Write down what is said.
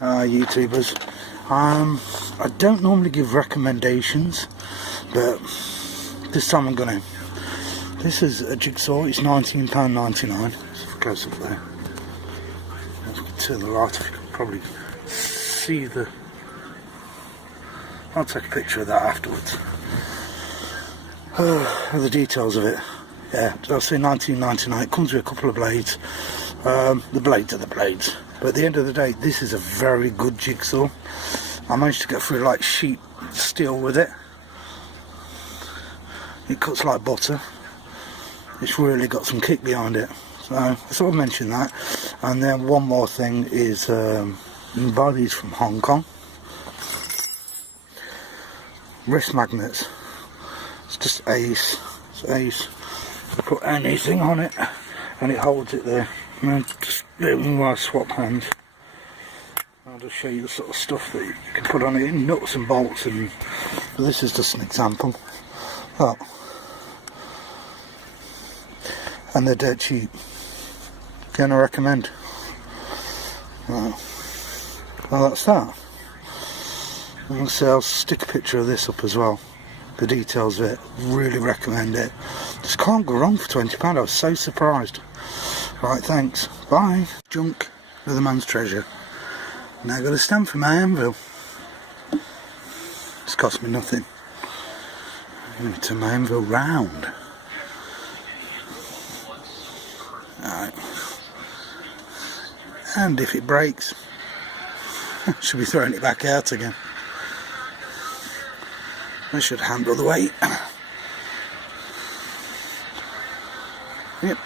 YouTubers. I don't normally give recommendations, but this time I'm gonna. This is a jigsaw. It's £19.99. Close up there. If you can turn the light, if you can probably see the. I'll take a picture of that afterwards. The details of it. Yeah, I'll say £19.99. It comes with a couple of blades. The blades are the blades. But at the end of the day, this is a very good jigsaw. I managed to get through like sheet steel with it. It cuts like butter. It's really got some kick behind it. So I sort of mentioned that. And then one more thing is you can buy these from Hong Kong. Wrist magnets. It's just ace. It's ace. You put anything on it and it holds it there. And just while I swap hands, I'll just show you the sort of stuff that you can put on it, nuts and bolts, and this is just an example. Oh. And they're dirt cheap. Gonna recommend. Well, that's that. And so I'll stick a picture of this up as well. The details of it. Really recommend it. Just can't go wrong for £20. I was so surprised. Right, thanks. Bye. Junk with a man's treasure. Now got a stamp for my anvil. It's cost me nothing. I'm going to turn my anvil round. Alright. And if it breaks, I should be throwing it back out again. I should handle the weight. Yep.